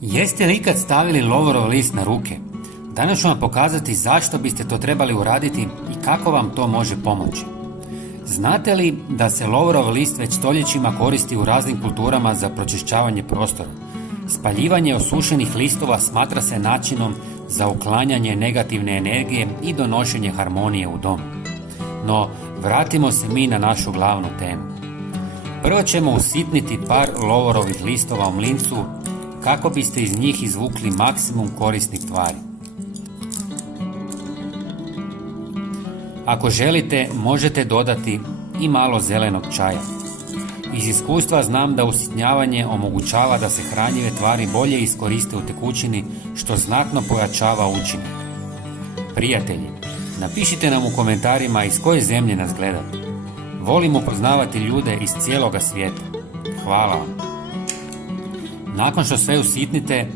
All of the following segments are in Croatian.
Jeste li ikad stavili lovorov list na ruke? Danas ću vam pokazati zašto biste to trebali uraditi i kako vam to može pomoći. Znate li da se lovorov list već stoljećima koristi u raznim kulturama za pročišćavanje prostora? Spaljivanje osušenih listova smatra se načinom za uklanjanje negativne energije i donošenje harmonije u domu. No, vratimo se mi na našu glavnu temu. Prvo ćemo usitniti par lovorovih listova u mlincu kako biste iz njih izvukli maksimum korisnih tvari. Ako želite, možete dodati i malo zelenog čaja. Iz iskustva znam da usitnjavanje omogućava da se hranjive tvari bolje iskoriste u tekućini, što znatno pojačava učinak. Prijatelji, napišite nam u komentarima iz koje zemlje nas gledate. Volim upoznavati ljude iz cijeloga svijeta. Hvala vam. Nakon što sve usitnite,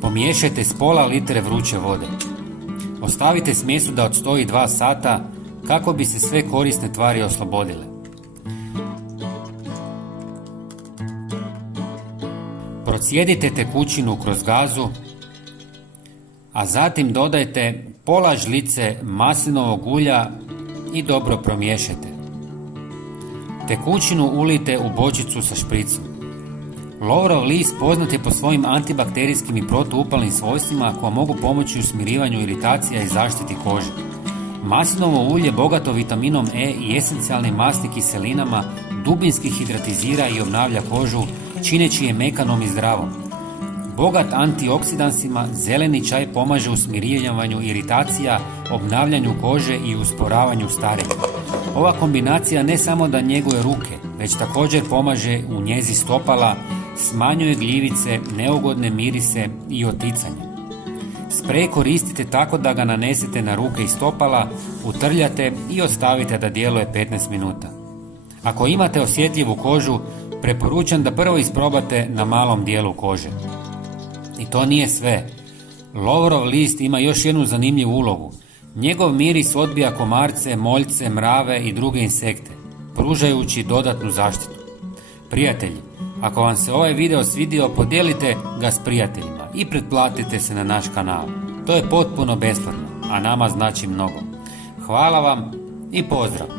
pomiješajte s pola litre vruće vode. Ostavite smjesu da odstoji 2 sata kako bi se sve korisne tvari oslobodile. Procijedite tekućinu kroz gazu, a zatim dodajte pola žlice maslinovog ulja i dobro promiješajte. Tekućinu ulijte u bočicu sa špricom. Lovorov list poznat je po svojim antibakterijskim i protuupalnim svojstvima koja mogu pomoći u smirivanju iritacija i zaštiti kože. Maslinovo ulje bogato vitaminom E i esencijalnim masnim kiselinama dubinski hidratizira i obnavlja kožu, čineći je mekanom i zdravom. Bogat antioksidansima, zeleni čaj pomaže u smirivanju iritacija, obnavljanju kože i usporavanju starenja. Ova kombinacija ne samo da njeguje ruke, već također pomaže u njezi stopala, smanjuje gljivice, neugodne mirise i oticanje. Sprej koristite tako da ga nanesete na ruke i stopala, utrljate i ostavite da djeluje 15 minuta. Ako imate osjetljivu kožu, preporučam da prvo isprobate na malom dijelu kože. I to nije sve. Lovorov list ima još jednu zanimljivu ulogu. Njegov miris odbija komarce, moljce, mrave i druge insekte, pružajući dodatnu zaštitu. Prijatelji, ako vam se ovaj video svidio, podijelite ga s prijateljima i pretplatite se na naš kanal. To je potpuno besplatno, a nama znači mnogo. Hvala vam i pozdrav!